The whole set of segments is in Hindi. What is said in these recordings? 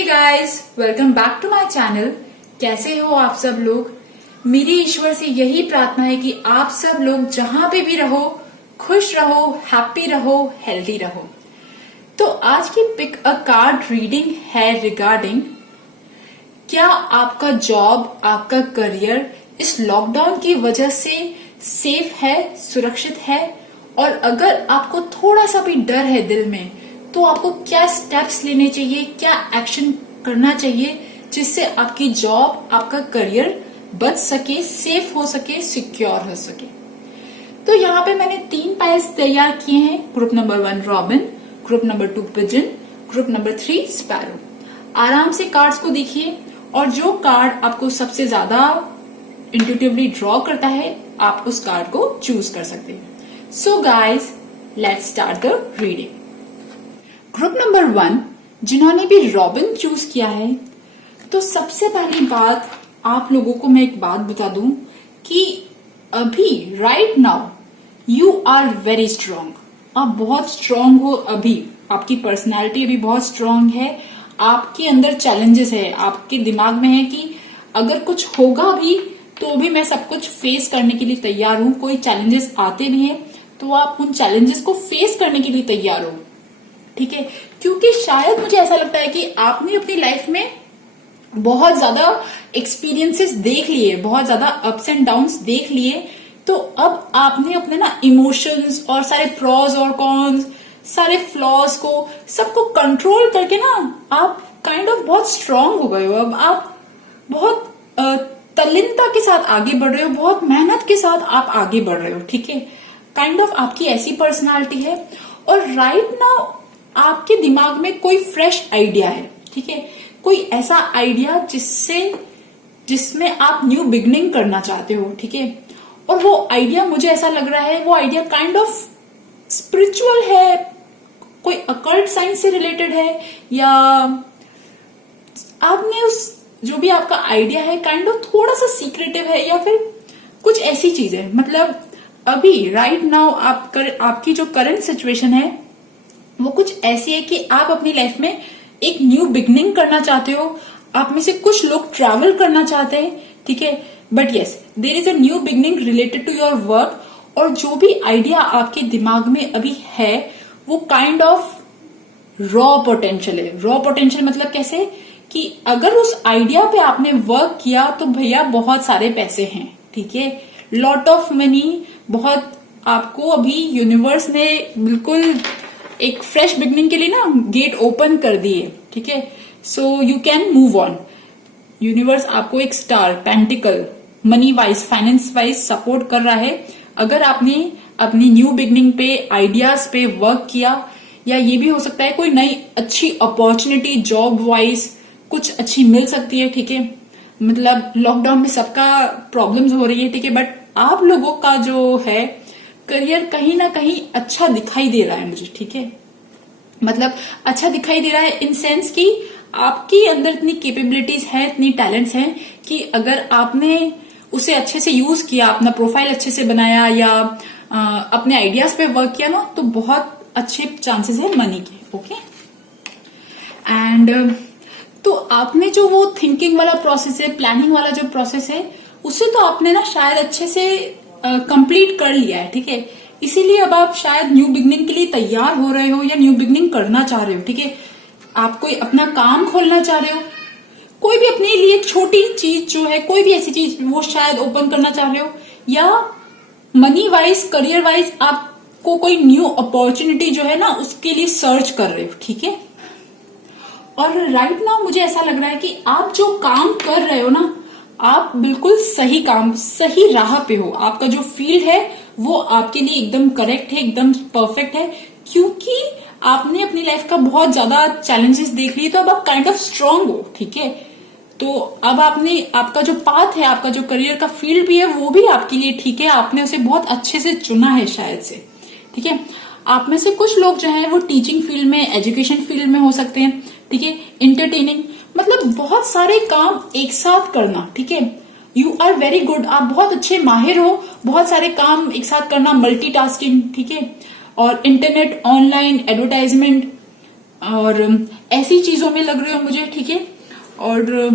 Hey guys, welcome back to my channel. कैसे हो आप सब लोग। मेरी ईश्वर से यही प्रार्थना है कि आप सब लोग जहां पे भी रहो खुश रहो, हैप्पी रहो, हेल्दी रहो। तो आज की पिक अ कार्ड रीडिंग है रिगार्डिंग क्या आपका जॉब, आपका करियर इस लॉकडाउन की वजह से सेफ है, सुरक्षित है, और अगर आपको थोड़ा सा भी डर है दिल में तो आपको क्या स्टेप्स लेने चाहिए, क्या एक्शन करना चाहिए जिससे आपकी जॉब, आपका करियर बच सके, सेफ हो सके, सिक्योर हो सके। तो यहाँ पे मैंने 3 पाइल्स तैयार किए हैं। Group number 1 robin, group number 2 pigeon, group number 3 sparrow. आराम से कार्ड्स को देखिए और जो कार्ड आपको सबसे ज्यादा इंट्यूटिवली ड्रॉ करता है आप उस कार्ड को चूज कर सकते हैं। So guys, let's start the reading. Group number 1 जिन्होंने भी रॉबिन चूज किया है, तो सबसे पहली बात आप लोगों को मैं एक बात बता दूं कि अभी right now you are very strong. आप बहुत स्ट्रांग हो। अभी आपकी पर्सनालिटी अभी बहुत स्ट्रांग है। आपके अंदर चैलेंजेस है, आपके दिमाग में है कि अगर कुछ होगा भी तो भी मैं सब कुछ फेस करने के लिए तैयार हूं। कोई चैलेंजेस आते भी हैं तो आप उन चैलेंजेस को फेस करने के लिए तैयार हो, ठीक है। क्योंकि शायद मुझे ऐसा लगता है कि आपने अपनी लाइफ में बहुत ज्यादा एक्सपीरियंसेस देख लिए, बहुत ज्यादा अप्स एंड डाउन्स देख लिए, तो अब आपने अपने ना इमोशंस और सारे प्रॉज और कॉन्स, सारे फ्लॉज को सबको कंट्रोल करके ना आप काइंड ऑफ बहुत स्ट्रांग हो गए हो। अब आप बहुत तल्लीनता के साथ आगे बढ़ रहे हो, बहुत मेहनत के साथ आप आगे बढ़ रहे हो, ठीक है। काइंड ऑफ आपकी ऐसी पर्सनालिटी है। और राइट नाउ आपके दिमाग में कोई फ्रेश आइडिया है, ठीक है। कोई ऐसा आइडिया जिसमें आप न्यू बिगनिंग करना चाहते हो, ठीक है। और वो आइडिया मुझे ऐसा लग रहा है वो आइडिया काइंड ऑफ स्पिरिचुअल है, कोई अकल्ट साइंस से रिलेटेड है, या आपने उस जो भी आपका आइडिया है काइंड ऑफ थोड़ा सा सीक्रेटिव है, या फिर कुछ ऐसी चीज है। मतलब अभी राइट नाउ आपकी जो करंट सिचुएशन है वो कुछ ऐसी है कि आप अपनी लाइफ में एक न्यू बिगनिंग करना चाहते हो। आप में से कुछ लोग ट्रैवल करना चाहते हैं, ठीक है। But yes, there is a new beginning related to your work. और जो भी आइडिया आपके दिमाग में अभी है वो काइंड ऑफ रॉ पोटेंशियल है। रॉ पोटेंशियल मतलब कैसे कि अगर उस आइडिया पे आपने वर्क किया तो भैया बहुत सारे पैसे हैं, ठीक है, लॉट ऑफ मनी। बहुत आपको अभी यूनिवर्स ने बिल्कुल एक फ्रेश बिगनिंग के लिए ना गेट ओपन कर दिए, ठीक है। So you can move on. Universe आपको एक star, pentacle, money wise, finance wise support कर रहा है। अगर आपने अपनी न्यू बिगनिंग पे, आइडियाज पे वर्क किया, या ये भी हो सकता है कोई नई अच्छी अपॉर्चुनिटी जॉब वाइज कुछ अच्छी मिल सकती है, ठीक है। मतलब लॉकडाउन में सबका प्रॉब्लम्स हो रही है, ठीक है, बट आप लोगों का जो है करियर कहीं ना कहीं अच्छा दिखाई दे रहा है मुझे, ठीक है। मतलब अच्छा दिखाई दे रहा है इन सेंस कि आपके अंदर इतनी कैपेबिलिटीज है, इतनी टैलेंट्स हैं कि अगर आपने उसे अच्छे से यूज किया, अपना प्रोफाइल अच्छे से बनाया, या अपने आइडियाज पे वर्क किया ना, तो बहुत अच्छे चांसेस है मनी के, ओके। एंड तो आपने जो वो थिंकिंग वाला प्रोसेस है, प्लानिंग वाला जो प्रोसेस है, उसे तो आपने ना शायद अच्छे से कंप्लीट कर लिया है, ठीक है। इसीलिए अब आप शायद न्यू बिगनिंग के लिए तैयार हो रहे हो या न्यू बिगनिंग करना चाह रहे हो, ठीक है। आप कोई अपना काम खोलना चाह रहे हो, कोई भी अपने लिए छोटी चीज जो है, कोई भी ऐसी चीज वो शायद ओपन करना चाह रहे हो, या मनी वाइज, करियर वाइज आपको कोई न्यू अपॉर्चुनिटी जो है ना उसके लिए सर्च कर रहे हो, ठीक है। और राइट नाउ मुझे ऐसा लग रहा है कि आप जो काम कर रहे हो ना, आप बिल्कुल सही काम, सही राह पे हो। आपका जो फील्ड है वो आपके लिए एकदम करेक्ट है, एकदम परफेक्ट है, क्योंकि आपने अपनी लाइफ का बहुत ज्यादा चैलेंजेस देख लिए, तो अब आप काइंड ऑफ स्ट्रांग हो, ठीक है। तो अब आपका जो पाथ है, आपका जो करियर का फील्ड भी है वो भी आपके लिए ठीक है। आपने उसे बहुत अच्छे से चुना है शायद से, ठीक है। आप में से कुछ लोग जो है वो टीचिंग फील्ड में, एजुकेशन फील्ड में हो सकते हैं, ठीक है, एंटरटेनिंग, मतलब बहुत सारे काम एक साथ करना, ठीक है। यू आर वेरी गुड, आप बहुत अच्छे माहिर हो बहुत सारे काम एक साथ करना, मल्टीटास्किंग, ठीक है। और इंटरनेट, ऑनलाइन एडवर्टाइजमेंट, और ऐसी चीजों में लग रहे हो मुझे, ठीक है। और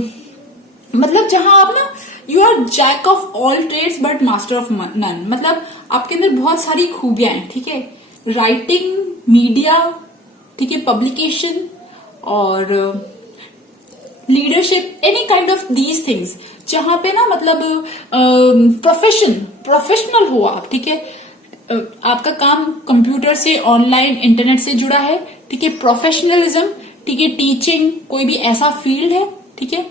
मतलब जहां आप ना you are jack of all trades but master of none, मतलब आपके अंदर बहुत सारी खूबियां हैं, ठीक है। राइटिंग, मीडिया, ठीक है, पब्लिकेशन और leadership, any kind of these things, जहां पे ना मतलब प्रोफेशनल हो आप, ठीक है। आपका काम कंप्यूटर से, ऑनलाइन, इंटरनेट से जुड़ा है, ठीक है। प्रोफेशनलिज्म, ठीक है, टीचिंग, कोई भी ऐसा फील्ड है, ठीक है,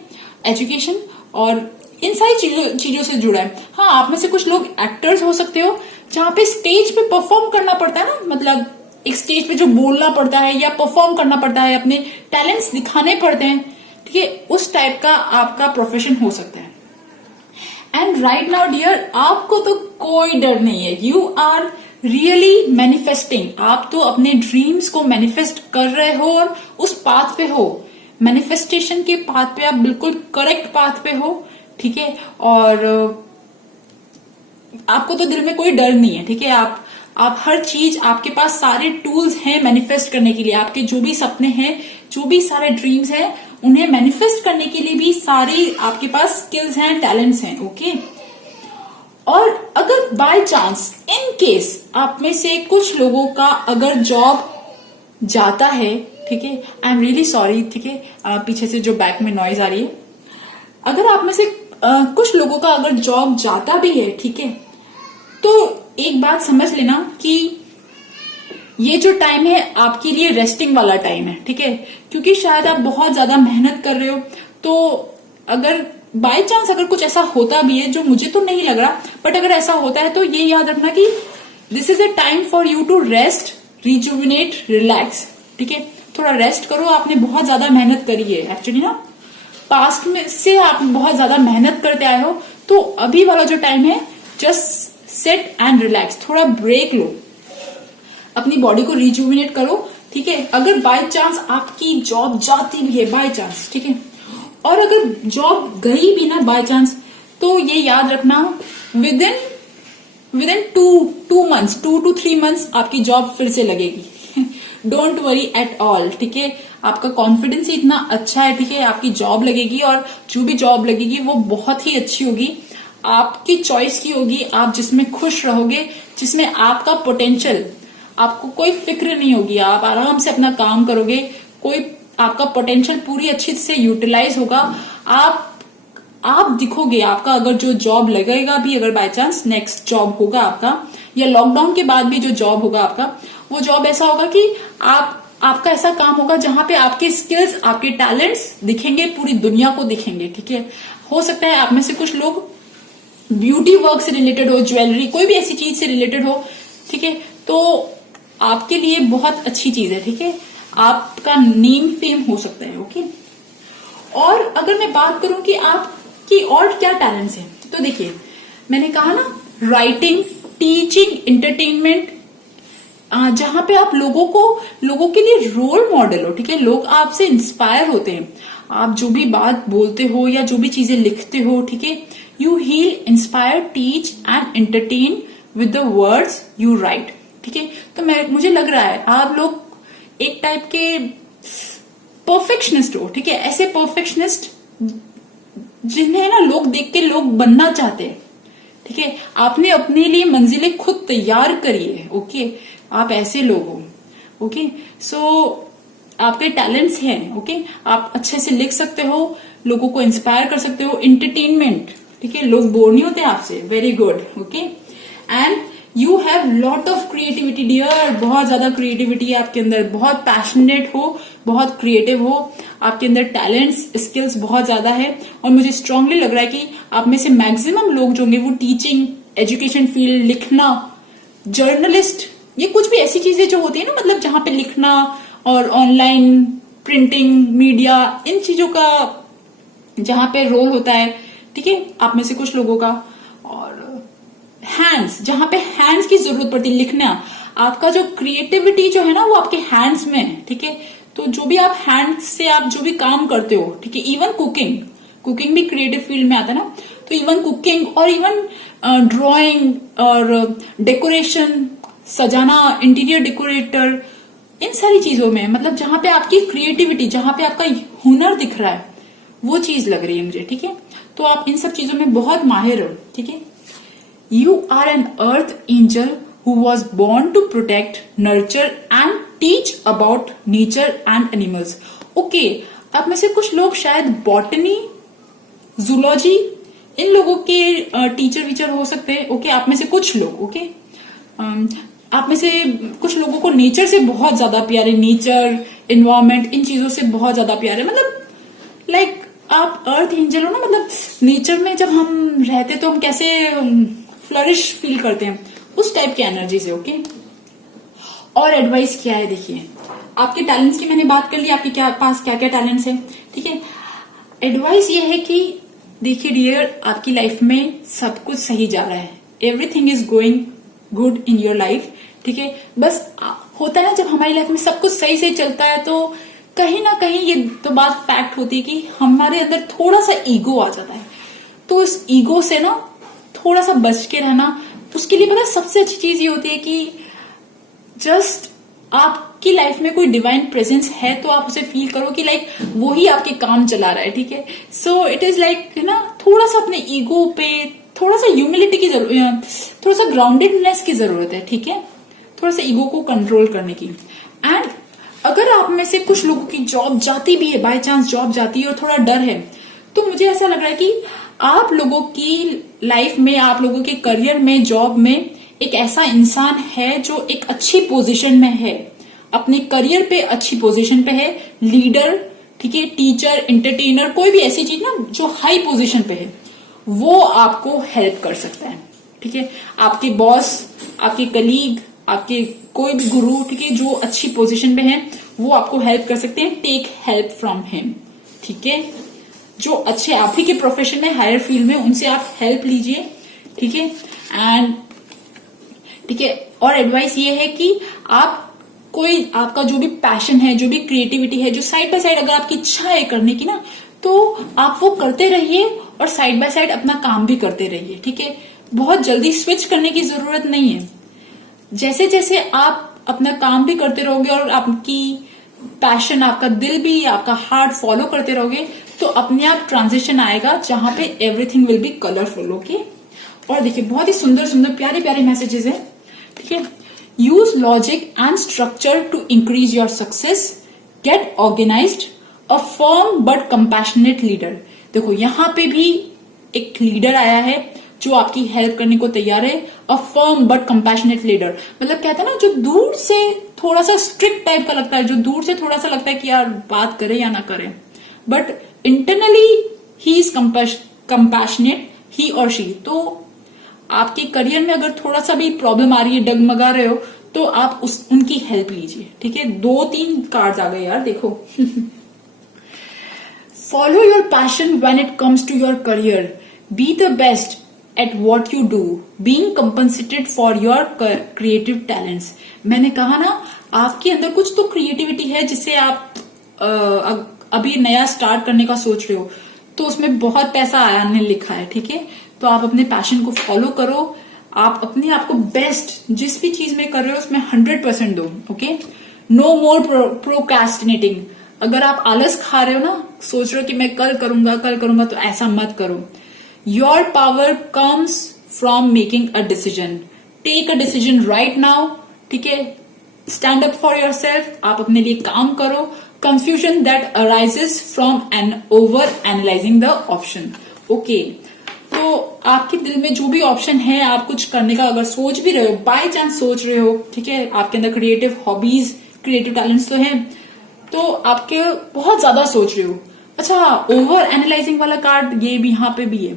एजुकेशन, और इन सारी चीजों से जुड़ा है। हाँ, आप में से कुछ लोग एक्टर्स हो सकते हो, जहां पे स्टेज पे परफॉर्म करना पड़ता है ना, मतलब एक स्टेज पे जो बोलना पड़ता है या परफॉर्म करना पड़ता है, अपने टैलेंट्स दिखाने पड़ते हैं, ठीक है, उस टाइप का आपका प्रोफेशन हो सकता है। एंड राइट नाउ डियर, आपको तो कोई डर नहीं है, यू आर रियली मैनिफेस्टिंग, आप तो अपने ड्रीम्स को मैनिफेस्ट कर रहे हो और उस पाथ पे हो, मैनिफेस्टेशन के पाथ पे आप बिल्कुल करेक्ट पाथ पे हो, ठीक है। और आपको तो दिल में कोई डर नहीं है, ठीक है। आप हर चीज, आपके पास सारे टूल्स हैं मैनिफेस्ट करने के लिए, आपके जो भी सपने हैं, जो भी सारे ड्रीम्स हैं, उन्हें मैनिफेस्ट करने के लिए भी सारी आपके पास स्किल्स हैं, टैलेंट्स हैं, ओके। और अगर बाय चांस, इन केस आप में से कुछ लोगों का अगर जॉब जाता है, ठीक है, आई एम रियली सॉरी, ठीक है, पीछे से जो बैक में नॉइज आ रही है, अगर आप में से कुछ लोगों का अगर जॉब जाता भी है, ठीक है, तो एक बात समझ लेना कि ये जो टाइम है आपके लिए रेस्टिंग वाला टाइम है, ठीक है। क्योंकि शायद आप बहुत ज्यादा मेहनत कर रहे हो, तो अगर बाय चांस अगर कुछ ऐसा होता भी है, जो मुझे तो नहीं लग रहा, बट अगर ऐसा होता है तो ये याद रखना कि this is a time for you to rest, rejuvenate, relax, ठीक है। थोड़ा रेस्ट करो, आपने बहुत ज्यादा मेहनत करी है एक्चुअली ना, पास्ट में से आप बहुत ज्यादा मेहनत करते आए हो, तो अभी वाला जो टाइम है, जस्ट सेट एंड रिलैक्स, थोड़ा ब्रेक लो, अपनी बॉडी को रिजुविनेट करो, ठीक है। अगर बाय चांस आपकी जॉब जाती भी है, बाय चांस, ठीक है, और अगर जॉब गई भी ना बाय चांस, तो ये याद रखना विद इन 2 to 3 मंथ्स आपकी जॉब फिर से लगेगी। डोंट वरी एट ऑल, ठीक है। आपका कॉन्फिडेंस ही इतना अच्छा है, ठीक है, आपकी जॉब लगेगी, और जो भी जॉब लगेगी वो बहुत ही अच्छी होगी, आपकी चॉइस की होगी, आप जिसमें खुश रहोगे, जिसमें आपका पोटेंशियल, आपको कोई फिक्र नहीं होगी, आप आराम से अपना काम करोगे, कोई आपका पोटेंशियल पूरी अच्छी से यूटिलाइज होगा, आप दिखोगे। आपका अगर जो जॉब लगेगा भी, अगर बाय चांस नेक्स्ट जॉब होगा आपका, या लॉकडाउन के बाद भी जो जॉब होगा आपका, वो जॉब ऐसा होगा कि आपका ऐसा काम होगा जहां पे आपके स्किल्स, आपके टैलेंट्स दिखेंगे, पूरी दुनिया को दिखेंगे, ठीक है। हो सकता है आप में से कुछ लोग ब्यूटी वर्क से रिलेटेड हो, ज्वेलरी, कोई भी ऐसी चीज से रिलेटेड हो, ठीक है, तो आपके लिए बहुत अच्छी चीज है, ठीक है, आपका नेम फेम हो सकता है, ओके। और अगर मैं बात करूं कि आपकी और क्या टैलेंट्स हैं, तो देखिए, मैंने कहा ना, राइटिंग, टीचिंग, एंटरटेनमेंट, जहां पे आप लोगों के लिए रोल मॉडल हो, ठीक है, लोग आपसे इंस्पायर होते हैं, आप जो भी बात बोलते हो या जो भी चीजें लिखते हो, ठीक है, you heal, inspire, teach and entertain with the words you write, ठीक है। तो मुझे लग रहा है आप लोग एक टाइप के परफेक्शनिस्ट हो, ठीक है, ऐसे परफेक्शनिस्ट जिन्हें ना लोग देख के लोग बनना चाहते हैं, ठीक है। आपने अपने लिए मंजिलें खुद तैयार करी है, ओके, आप ऐसे लोग हो, ओके। सो आपके टैलेंट्स हैं, ओके, आप अच्छे से लिख सकते हो, लोगों को इंस्पायर कर सकते हो, एंटरटेनमेंट, ठीक है, लोग बोर नहीं होते आपसे, very good, okay. And you have lot of creativity dear, बहुत ज्यादा क्रिएटिविटी है आपके अंदर, बहुत पैशनेट हो, बहुत क्रिएटिव हो, आपके अंदर टैलेंट्स, स्किल्स बहुत ज्यादा है, और मुझे स्ट्रांगली लग रहा है कि आप में से मैक्सिमम लोग जो होंगे वो टीचिंग, एजुकेशन फील्ड, लिखना, जर्नलिस्ट, ये कुछ भी ऐसी चीजें जो होती है ना, मतलब जहां पे लिखना और ऑनलाइन प्रिंटिंग, मीडिया, इन चीजों का जहां पे रोल होता है, ठीक है, आप में से कुछ लोगों का। और हैंड्स, जहां पे हैंड्स की जरूरत पड़ती है, लिखना, आपका जो क्रिएटिविटी जो है ना वो आपके हैंड्स में है, ठीक है। तो जो भी आप हैंड से आप जो भी काम करते हो, ठीक है, इवन कुकिंग भी क्रिएटिव फील्ड में आता है ना, तो इवन कुकिंग और इवन ड्राइंग और डेकोरेशन, सजाना, इंटीरियर डेकोरेटर, इन सारी चीजों में, मतलब जहां पे आपकी क्रिएटिविटी, जहां पे आपका हुनर दिख रहा है, वो चीज लग रही है मुझे, ठीक है। तो आप इन सब चीजों में बहुत माहिर हो, ठीक है। You are an earth angel who was born to protect, nurture and teach about nature and animals. Okay, आप में से कुछ लोग शायद बॉटनी, जूलॉजी, इन लोगों के टीचर वीचर हो सकते हैं। ओके, आप में से कुछ लोग, ओके, आप में से कुछ लोगों को नेचर से बहुत ज्यादा प्यार है, नेचर, एनवायरमेंट, इन चीजों से बहुत ज्यादा प्यार है। मतलब लाइक आप अर्थ एंजल हो ना, मतलब नेचर में जब हम रहते तो हम कैसे फ्लरिश फील करते हैं, उस टाइप की एनर्जी से। ओके, और एडवाइस क्या है, देखिए आपके टैलेंट्स की मैंने बात कर ली, आपके पास क्या क्या टैलेंट्स है, ठीक है। एडवाइस ये है कि देखिए डियर, आपकी लाइफ में सब कुछ सही जा रहा है, everything is going good in your life, ठीक है। बस होता है ना, जब हमारी लाइफ में सब कुछ सही से चलता है तो कहीं ना कहीं ये तो बात फैक्ट होती है कि हमारे अंदर थोड़ा सा ईगो आ जाता है। तो इस ईगो से ना थोड़ा सा बच के रहना, उसके लिए पता सबसे अच्छी चीज ये होती है कि जस्ट आपकी लाइफ में कोई डिवाइन प्रेजेंस है तो आप उसे फील करो कि लाइक वो ही आपके काम चला रहा है, ठीक है। सो इट इज लाइक ना, थोड़ा सा अपने ईगो पे थोड़ा सा ह्यूमिलिटी की जरूरत, थोड़ा सा ग्राउंडेडनेस की जरूरत है, ठीक है। थोड़ा सा ईगो को कंट्रोल करने की। एंड अगर आप में से कुछ लोगों की जॉब जाती भी है, बाय चांस जॉब जाती है और थोड़ा डर है, तो मुझे ऐसा लग रहा है कि आप लोगों की लाइफ में, आप लोगों के करियर में, जॉब में एक ऐसा इंसान है जो एक अच्छी पोजीशन में है, अपने करियर पे अच्छी पोजीशन पे है, लीडर, ठीक है, टीचर, एंटरटेनर, कोई भी ऐसी चीज ना जो हाई पोजीशन पे है, वो आपको हेल्प कर सकता है, ठीक है। आपके बॉस, आपके कलीग, आपके कोई भी गुरु, ठीक है, जो अच्छी पोजीशन पे है, वो आपको हेल्प कर सकते हैं। टेक हेल्प फ्रॉम हिम, ठीक है। जो अच्छे आप ही के प्रोफेशन में, हायर फील्ड में, उनसे आप हेल्प लीजिए, ठीक है। एंड ठीक है, और एडवाइस ये है कि आप कोई, आपका जो भी पैशन है, जो भी क्रिएटिविटी है, जो साइड बाय साइड अगर आपकी इच्छा है करने की ना, तो आप वो करते रहिए और साइड बाय साइड अपना काम भी करते रहिए, ठीक है। बहुत जल्दी स्विच करने की जरूरत नहीं है। जैसे जैसे आप अपना काम भी करते रहोगे और आपकी पैशन, आपका दिल भी, आपका हार्ट फॉलो करते रहोगे, तो अपने आप ट्रांजिशन आएगा जहां पे everything will be colourful, okay. और देखिए बहुत ही सुंदर सुंदर प्यारे प्यारे मैसेजेस हैं, ठीक है। Use logic and structure to increase your success, get organised, a firm but compassionate leader. देखो यहाँ पे भी एक लीडर आया है जो आपकी हेल्प करने को तैयार है, अ फर्म बट कंपैशनेट लीडर। मतलब कहते हैं ना, जो दूर से थोड़ा सा स्ट्रिक्ट टाइप का लगता है, जो दूर से थोड़ा सा लगता है कि यार बात करे या ना करे, but internally he is compassionate, he और शी। तो आपके करियर में अगर थोड़ा सा भी प्रॉब्लम आ रही है, डगमगा रहे हो, तो आप उनकी हेल्प लीजिए, ठीक है। 2-3 कार्ड्स आ गए यार, देखो। Follow your passion when it comes to your career, be the best at what you do, being compensated for your creative talents. मैंने कहा ना, आपके अंदर कुछ तो क्रिएटिविटी है जिससे आप अभी नया स्टार्ट करने का सोच रहे हो, तो उसमें बहुत पैसा आने लिखा है, ठीक है। तो आप अपने पैशन को फॉलो करो, आप अपने आप को बेस्ट जिस भी चीज में कर रहे हो उसमें 100% दो, ओके। नो मोर प्रोक्रेस्टिनेटिंग। अगर आप आलस खा रहे हो ना, सोच रहे हो कि मैं कल करूंगा, तो ऐसा मत करो। Your power comes from making a decision, take a decision right now, ठीक है। Stand up for yourself, आप अपने लिए काम करो। Confusion that arises from an overanalysing the option, okay. तो आपके दिल में जो भी ऑप्शन है, आप कुछ करने का अगर सोच भी रहे हो, बाय चांस सोच रहे हो, ठीक है, आपके अंदर क्रिएटिव हॉबीज, क्रिएटिव टैलेंट्स तो हैं, तो आपके बहुत ज्यादा सोच रहे हो। अच्छा, ओवर एनालाइजिंग वाला कार्ड ये भी यहाँ पे भी है।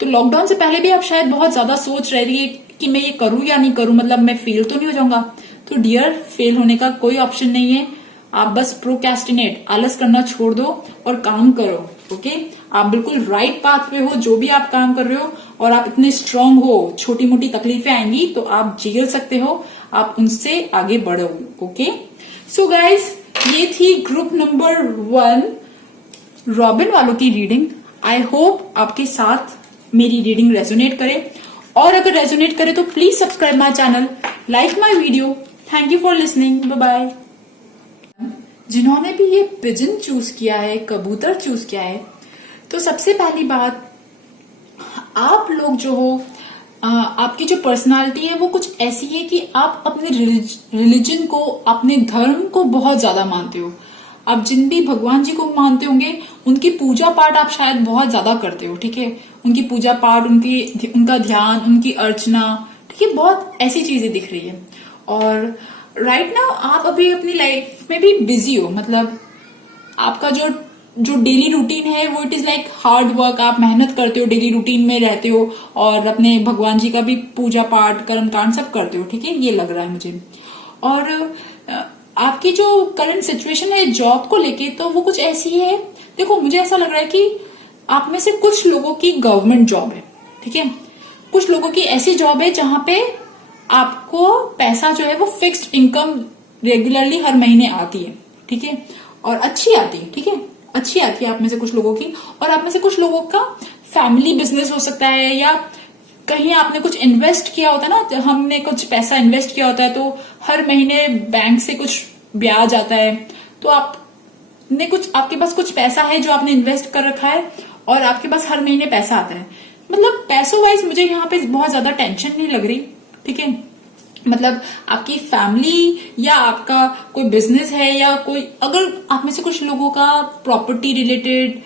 तो लॉकडाउन से पहले भी आप शायद बहुत ज्यादा सोच रहे थे कि मैं ये करूं या नहीं करूं, मतलब मैं फेल तो नहीं हो जाऊंगा। तो डियर, फेल होने का कोई ऑप्शन नहीं है। आप बस प्रोक्रेस्टिनेट, आलस करना छोड़ दो और काम करो, ओके। आप बिल्कुल राइट पाथ पे हो, जो भी आप काम कर रहे हो, और आप इतने स्ट्रांग हो, छोटी मोटी तकलीफें आएंगी तो आप झेल सकते हो, आप उनसे आगे बढ़ो, ओके। सो गाइज, ये थी ग्रुप नंबर 1 रॉबिन वालों की रीडिंग। आई होप आपके साथ मेरी रीडिंग रेजोनेट करे, और अगर रेजोनेट करे तो please subscribe my channel, like my video. Thank you for listening, bye bye. जिन्होंने भी ये पिजन चूज किया है, कबूतर चूज किया है, तो सबसे पहली बात, आप लोग जो हो, आपकी जो पर्सनालिटी है वो कुछ ऐसी है कि आप अपने रिलीजन को, अपने धर्म को बहुत ज्यादा मानते हो। आप जिन भी भगवान जी को मानते होंगे उनकी पूजा पाठ आप शायद बहुत ज्यादा करते हो, ठीक है। उनकी पूजा पाठ, उनका ध्यान, उनकी अर्चना, ठीक है, बहुत ऐसी चीजें दिख रही है। और राइट नाउ आप अभी अपनी लाइफ में भी बिजी हो, मतलब आपका जो डेली रूटीन है वो it is like hard work. आप मेहनत करते हो, डेली रूटीन में रहते हो और अपने भगवान जी का भी पूजा पाठ, कर्म कांड सब करते हो, ठीक है, ये लग रहा है मुझे। और आपकी जो करंट सिचुएशन है जॉब को लेके, तो वो कुछ ऐसी है, देखो मुझे ऐसा लग रहा है कि आप में से कुछ लोगों की गवर्नमेंट जॉब है, ठीक है, कुछ लोगों की ऐसी जॉब है जहां पे आपको पैसा जो है वो फिक्स्ड इनकम रेगुलरली हर महीने आती है, ठीक है, और अच्छी आती है, ठीक है, अच्छी आती है आप में से कुछ लोगों की। और आप में से कुछ लोगों का फैमिली बिजनेस हो सकता है, या कहीं आपने कुछ इन्वेस्ट किया होता है ना, हमने कुछ पैसा इन्वेस्ट किया होता है तो हर महीने बैंक से कुछ ब्याज आता है, तो आपने कुछ, आपके पास कुछ पैसा है जो आपने इन्वेस्ट कर रखा है और आपके पास हर महीने पैसा आता है। मतलब पैसों वाइज मुझे यहाँ पे बहुत ज्यादा टेंशन नहीं लग रही, ठीक है। मतलब आपकी फैमिली या आपका कोई बिजनेस है, या कोई, अगर आप में से कुछ लोगों का प्रॉपर्टी रिलेटेड,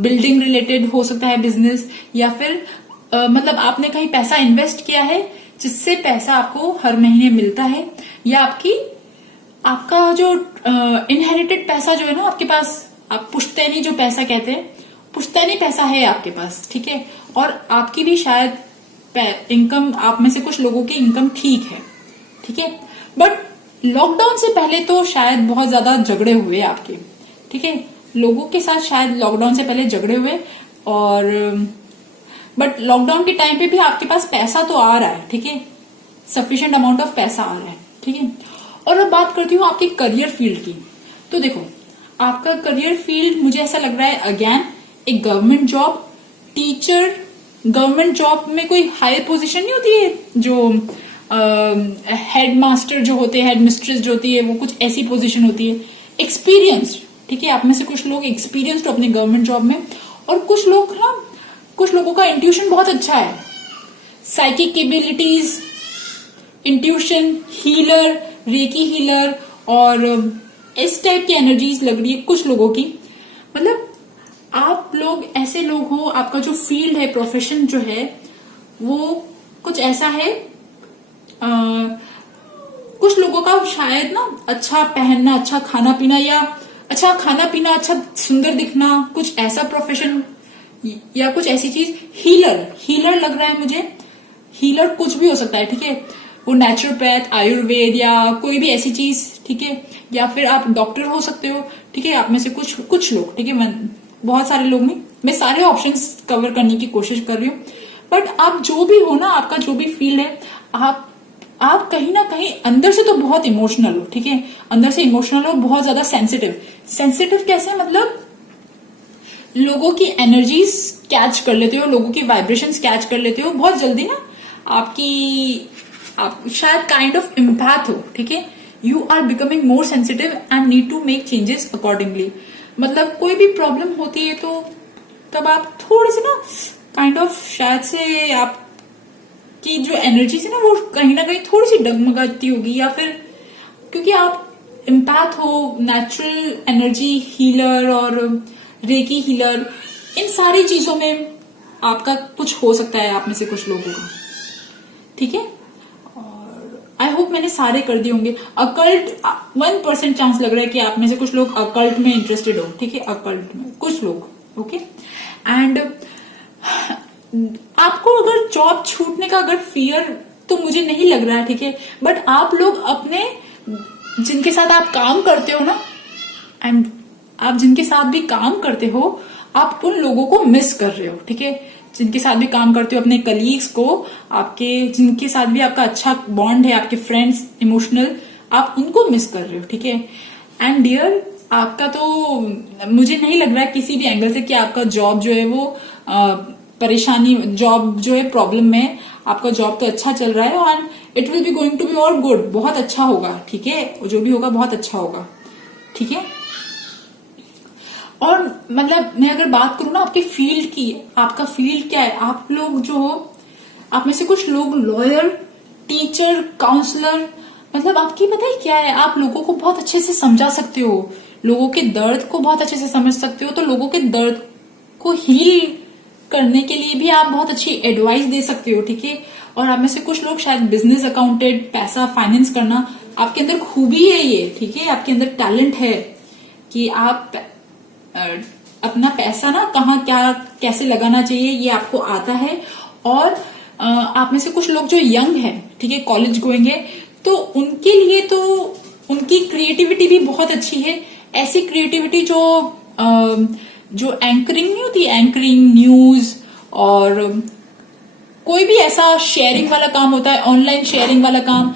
बिल्डिंग रिलेटेड हो सकता है बिजनेस, या फिर मतलब आपने कहीं पैसा इन्वेस्ट किया है जिससे पैसा आपको हर महीने मिलता है, या आपका जो इनहेरिटेड पैसा जो है ना आपके पास, आप पुश्तैनी जो पैसा कहते हैं, पुश्तैनी पैसा है आपके पास, ठीक है। और आपकी भी शायद इनकम, आप में से कुछ लोगों की इनकम ठीक है, ठीक है। बट लॉकडाउन से पहले तो शायद बहुत ज्यादा झगड़े हुए आपके, ठीक है, लोगों के साथ शायद लॉकडाउन से पहले झगड़े हुए। और बट लॉकडाउन के टाइम पे भी आपके पास पैसा तो आ रहा है, ठीक है, सफिशिएंट अमाउंट ऑफ पैसा आ रहा है, ठीक है। और अब बात करती हूँ आपके करियर फील्ड की। तो देखो आपका करियर फील्ड मुझे ऐसा लग रहा है, अगेन एक government job, teacher, government job में कोई हायर पोजीशन नहीं होती है, जो हेड मास्टर जो होते हैं, हेड मिस्ट्रेस जो होती है, वो कुछ ऐसी पोजीशन होती है। एक्सपीरियंस, ठीक है, आप में से कुछ लोग एक्सपीरियंस्ड हो अपने गवर्नमेंट जॉब में, और कुछ लोगों का इंट्यूशन बहुत अच्छा है, psychic abilities, intuition, healer, recce healer, और इस टाइप की एनर्जीज लग रही है कुछ लोगों की। मतलब आप लोग ऐसे लोग हो, आपका जो फील्ड है, प्रोफेशन जो है, वो कुछ ऐसा है, कुछ लोगों का शायद ना अच्छा पहनना, अच्छा खाना पीना, या अच्छा खाना पीना, अच्छा सुंदर दिखना, कुछ ऐसा प्रोफेशन या कुछ ऐसी चीज। हीलर लग रहा है मुझे, हीलर कुछ भी हो सकता है, ठीक है, वो नेचुरोपैथ, आयुर्वेद, या कोई भी ऐसी चीज, ठीक है, या फिर आप डॉक्टर हो सकते हो, ठीक है, आप में से कुछ लोग, ठीक है, मैं बहुत सारे लोग नहीं, मैं सारे ऑप्शंस कवर करने की कोशिश कर रही हूँ। बट आप जो भी हो ना, आपका जो भी फील्ड है, आप कहीं ना कहीं अंदर से तो बहुत इमोशनल हो, ठीक है, अंदर से इमोशनल हो, बहुत ज्यादा सेंसिटिव कैसे, मतलब लोगों की एनर्जीज कैच कर लेते हो, लोगों की वाइब्रेशंस कैच कर लेते हो बहुत जल्दी ना। आप शायद काइंड ऑफ इम्पैथ हो, ठीक है, you are becoming more sensitive and need to make changes accordingly. मतलब कोई भी प्रॉब्लम होती है तो तब आप थोड़ी सी ना काइंड ऑफ, शायद से आपकी जो एनर्जी है ना वो कहीं ना कहीं थोड़ी सी डगमगाती होगी, या फिर क्योंकि आप इम्पैथ हो, नेचुरल एनर्जी हीलर और रेकी हीलर, इन सारी चीजों में आपका कुछ हो सकता है, आप में से कुछ लोगों का, ठीक है। और आई होप मैंने सारे कर दिए होंगे। अकल्ट 1% चांस लग रहा है कि आप में से कुछ लोग अकल्ट में इंटरेस्टेड हो, ठीक है, अकल्ट में कुछ लोग, ओके। एंड आपको अगर जॉब छूटने का अगर फियर, तो मुझे नहीं लग रहा है, ठीक है, बट आप लोग अपने, जिनके साथ आप काम करते हो ना, एंड आप जिनके साथ भी काम करते हो, आप उन लोगों को मिस कर रहे हो, ठीक है, जिनके साथ भी काम करते हो, अपने कलीग्स को, आपके जिनके साथ भी आपका अच्छा बॉन्ड है, आपके फ्रेंड्स, इमोशनल, आप उनको मिस कर रहे हो, ठीक है। एंड डियर, आपका तो मुझे नहीं लग रहा है किसी भी एंगल से कि आपका जॉब जो है वो परेशानी, जॉब जो है प्रॉब्लम में, आपका जॉब तो अच्छा चल रहा है, और it will be going to be और गुड, बहुत अच्छा होगा, ठीक है, जो भी होगा बहुत अच्छा होगा, ठीक है। और मतलब मैं अगर बात करूं ना आपके फील्ड की, आपका फील्ड क्या है, आप लोग जो हो, आप में से कुछ लोग लॉयर, टीचर, काउंसलर, मतलब आपकी पता है क्या है, आप लोगों को बहुत अच्छे से समझा सकते हो, लोगों के दर्द को बहुत अच्छे से समझ सकते हो, तो लोगों के दर्द को हील करने के लिए भी आप बहुत अच्छी एडवाइस दे सकते हो, ठीक है। और आप में से कुछ लोग शायद बिजनेस अकाउंटेंट, पैसा फाइनेंस करना आपके अंदर खूबी है ये, ठीक है, आपके अंदर टैलेंट है कि आप अपना पैसा ना कहाँ क्या कैसे लगाना चाहिए ये आपको आता है। और आप में से कुछ लोग जो यंग है, ठीक है, कॉलेज गोइंग है, तो उनके लिए तो उनकी क्रिएटिविटी भी बहुत अच्छी है, ऐसी क्रिएटिविटी जो एंकरिंग नहीं होती, एंकरिंग न्यूज और कोई भी ऐसा शेयरिंग वाला काम होता है, ऑनलाइन शेयरिंग वाला काम,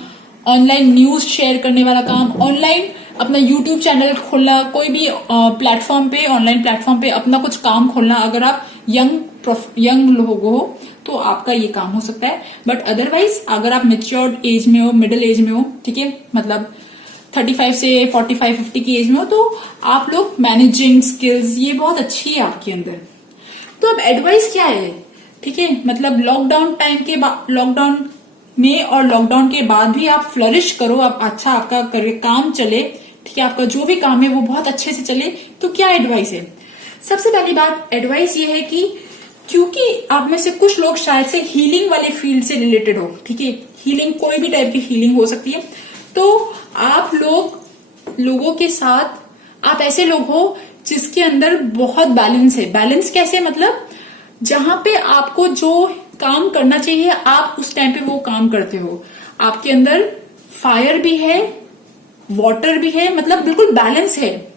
ऑनलाइन न्यूज शेयर करने वाला काम, ऑनलाइन अपना यूट्यूब चैनल खोलना, कोई भी प्लेटफॉर्म पे, ऑनलाइन प्लेटफॉर्म पे अपना कुछ काम खोलना, अगर आप यंग लोग हो तो आपका ये काम हो सकता है। बट अदरवाइज अगर आप मेच्योर्ड एज में हो, मिडिल एज में हो, ठीक है, मतलब 35 से 45-50 की एज में हो, तो आप लोग मैनेजिंग स्किल्स ये बहुत अच्छी है आपके अंदर। तो अब एडवाइस क्या है, ठीक है, मतलब लॉकडाउन टाइम के बाद, लॉकडाउन में और लॉकडाउन के बाद भी आप फ्लरिश करो, आप अच्छा आपका काम चले, ठीक है, आपका जो भी काम है वो बहुत अच्छे से चले, तो क्या एडवाइस है। सबसे पहली बात एडवाइस ये है कि क्योंकि आप में से कुछ लोग शायद से हीलिंग वाले फील्ड से रिलेटेड हो, ठीक है, हीलिंग कोई भी टाइप की हीलिंग हो सकती है, तो आप लोगों के साथ आप ऐसे लोग हो जिसके अंदर बहुत बैलेंस है। बैलेंस कैसे, मतलब जहां पे आपको जो काम करना चाहिए आप उस टाइम पे वो काम करते हो, आपके अंदर फायर भी है, वाटर भी है, मतलब बिल्कुल बैलेंस है।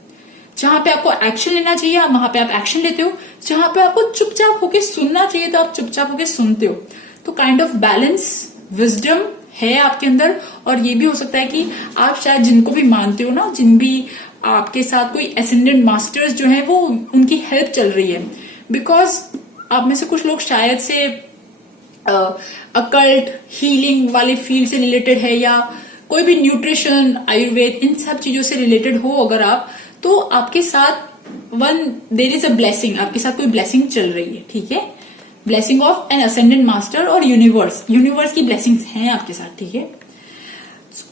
जहां पे आपको एक्शन लेना चाहिए वहां पे आप एक्शन लेते हो, जहां पे आपको चुपचाप होके सुनना चाहिए तो आप चुपचाप होके सुनते हो। तो काइंड ऑफ बैलेंस, विजडम है आपके अंदर। और ये भी हो सकता है कि आप शायद जिनको भी मानते हो ना, जिन भी आपके साथ कोई एसेंडेंट मास्टर्स जो है वो उनकी हेल्प चल रही है, बिकॉज आप में से कुछ लोग शायद से अकल्ट हीलिंग वाले फील्ड से रिलेटेड है, या कोई भी न्यूट्रिशन, आयुर्वेद, इन सब चीजों से रिलेटेड हो अगर आप, तो आपके साथ देयर इज अ ब्लेसिंग, आपके साथ कोई ब्लेसिंग चल रही है, ठीक है, blessing of an ascendant master और यूनिवर्स की ब्लेसिंग्स हैं आपके साथ, ठीक है।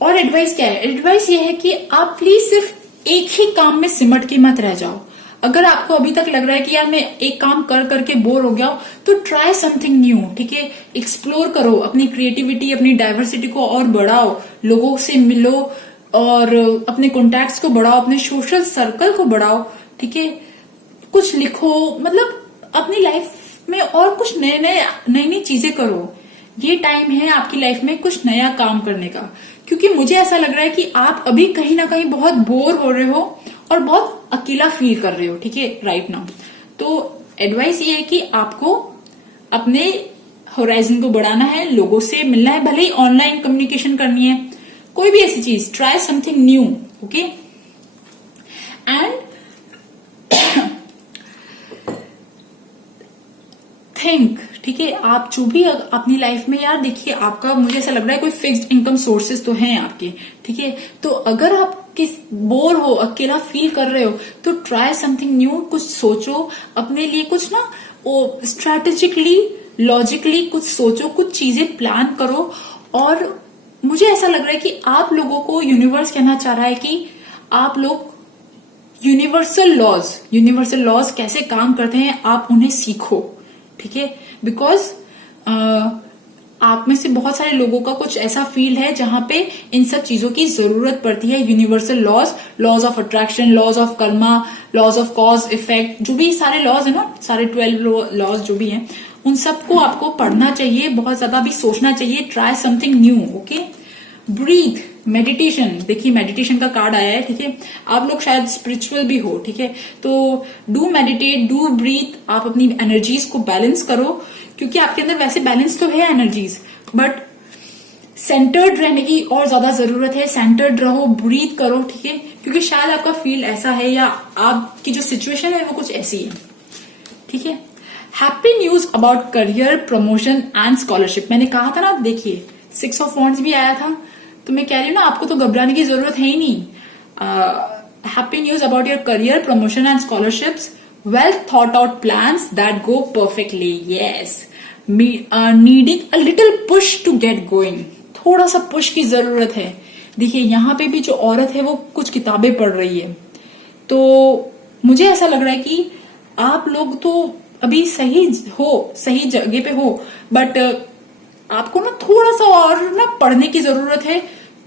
और एडवाइस क्या है, एडवाइस ये है कि आप प्लीज सिर्फ एक ही काम में सिमट के मत रह जाओ। अगर आपको अभी तक लग रहा है कि यार मैं एक काम कर करके बोर हो गया हूं, तो ट्राई समथिंग न्यू, ठीक है, एक्सप्लोर करो, अपनी क्रिएटिविटी, अपनी डाइवर्सिटी को और बढ़ाओ, लोगों से मिलो और अपने कॉन्टैक्ट्स को बढ़ाओ, अपने सोशल सर्कल को बढ़ाओ, ठीक है, कुछ लिखो, मतलब अपनी लाइफ में और कुछ नई चीजें करो। ये टाइम है आपकी लाइफ में कुछ नया काम करने का, क्योंकि मुझे ऐसा लग रहा है कि आप अभी कहीं ना कहीं बहुत बोर हो रहे हो और बहुत अकेला फील कर रहे हो, ठीक है, राइट नाउ। तो एडवाइस ये है कि आपको अपने होराइजन को बढ़ाना है, लोगों से मिलना है, भले ही ऑनलाइन कम्युनिकेशन करनी है, कोई भी ऐसी चीज, try something new, okay. And think, ठीक है, आप जो भी अपनी लाइफ में, यार देखिए आपका, मुझे ऐसा लग रहा है कोई फिक्स्ड इनकम सोर्सेज तो हैं आपके, ठीक है, तो अगर आप बोर हो, अकेला फील कर रहे हो, तो ट्राई समथिंग न्यू, कुछ सोचो अपने लिए, कुछ ना वो स्ट्रेटेजिकली, लॉजिकली कुछ सोचो, कुछ चीजें प्लान करो। और मुझे ऐसा लग रहा है कि आप लोगों को यूनिवर्स कहना चाह रहा है कि आप लोग यूनिवर्सल लॉज कैसे काम करते हैं आप उन्हें सीखो, ठीक है, बिकॉज आप में से बहुत सारे लोगों का कुछ ऐसा फील्ड है जहां पे इन सब चीजों की जरूरत पड़ती है। Universal laws of attraction, laws of karma, laws of cause effect, जो भी सारे लॉज है ना, सारे 12 लॉज जो भी हैं, उन सबको आपको पढ़ना चाहिए, बहुत ज्यादा भी सोचना चाहिए। Try something new, okay. Breathe, meditation, देखिए मेडिटेशन का कार्ड आया है, ठीक है, आप लोग शायद स्पिरिचुअल भी हो, ठीक है, तो डू मेडिटेट, डू ब्रीथ, आप अपनी एनर्जीज को बैलेंस करो, क्योंकि आपके अंदर वैसे बैलेंस तो है एनर्जीज, बट सेंटर्ड रहने की और ज्यादा जरूरत है। सेंटर्ड रहो, ब्रीथ करो, ठीक है, क्योंकि शायद आपका फील्ड ऐसा है या आपकी जो सिचुएशन है वो कुछ ऐसी है, ठीक है। Happy news about career, promotion and scholarship, मैंने कहा था ना, देखिए 6 ऑफ वॉन्ड्स भी आया था, तो मैं कह रही हूँ ना, आपको तो घबराने की जरूरत है ही नहीं। happy news about your career promotion and scholarships, well thought out plans that go perfectly. Yes, needing a little push to get going. थोड़ा सा पुश की जरूरत है. देखिए यहाँ पे भी जो औरत है वो कुछ किताबें पढ़ रही है, तो मुझे ऐसा लग रहा है कि आप लोग तो अभी सही जगह पे हो, बट आपको ना थोड़ा सा और ना पढ़ने की जरूरत है,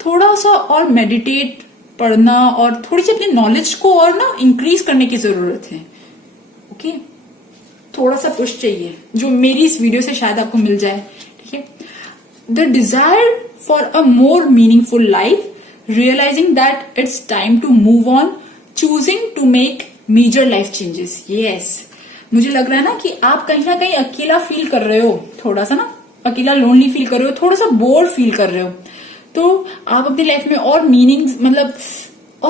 थोड़ा सा और मेडिटेट पढ़ना और थोड़ी सी अपनी नॉलेज को और ना इंक्रीज करने की जरूरत है. ओके, थोड़ा सा पुश चाहिए जो मेरी इस वीडियो से शायद आपको मिल जाए. ठीक है. The desire for a more meaningful life, realising that it's time to move on, choosing to make major life changes. Yes, मुझे लग रहा है ना कि आप कहीं ना कहीं अकेला फील कर रहे हो, थोड़ा सा ना अकेला लोनली फील कर रहे हो, थोड़ा सा बोर फील कर रहे हो, तो आप अपनी लाइफ में और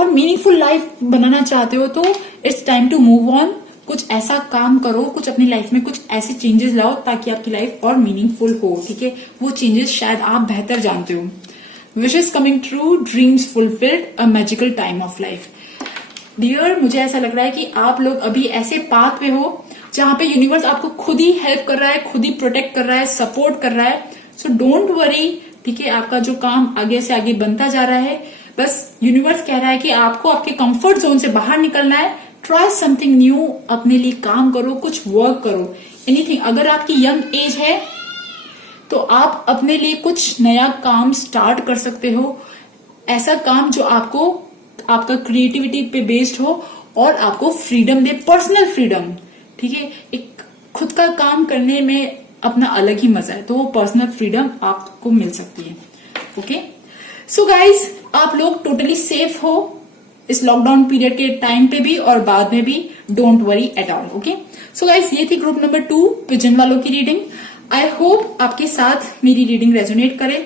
मीनिंगफुल लाइफ बनाना चाहते हो, तो it's time to move on. कुछ ऐसा काम करो, कुछ अपनी लाइफ में कुछ ऐसे चेंजेस लाओ ताकि आपकी लाइफ और मीनिंगफुल हो. ठीक है, वो चेंजेस शायद आप बेहतर जानते हो. Wishes coming true, dreams fulfilled, a magical time of life. Dear, मुझे ऐसा लग रहा है कि आप लोग अभी ऐसे पाथ पे हो जहां पे यूनिवर्स आपको खुद ही हेल्प कर रहा है, खुद ही प्रोटेक्ट कर रहा है, सपोर्ट कर रहा है. So don't worry. ठीक है, आपका जो काम आगे से आगे बनता जा रहा है. बस यूनिवर्स कह रहा है कि आपको आपके कंफर्ट जोन से बाहर निकलना है. ट्राई समथिंग न्यू, अपने लिए काम करो, कुछ वर्क करो, एनीथिंग. अगर आपकी यंग एज है तो आप अपने लिए कुछ नया काम स्टार्ट कर सकते हो. ऐसा काम जो आपको आपका क्रिएटिविटी पे बेस्ड हो और आपको फ्रीडम दे, पर्सनल फ्रीडम. ठीक है, एक खुद का काम करने में अपना अलग ही मजा है, तो वो पर्सनल फ्रीडम आपको मिल सकती है. ओके, सो गाइज, आप लोग टोटली सेफ हो इस लॉकडाउन पीरियड के टाइम पे भी और बाद में भी. Don't worry at all. Okay, so guys, ये थी ग्रुप नंबर 2 पिजन वालों की रीडिंग. आई होप आपके साथ मेरी रीडिंग रेजोनेट करे,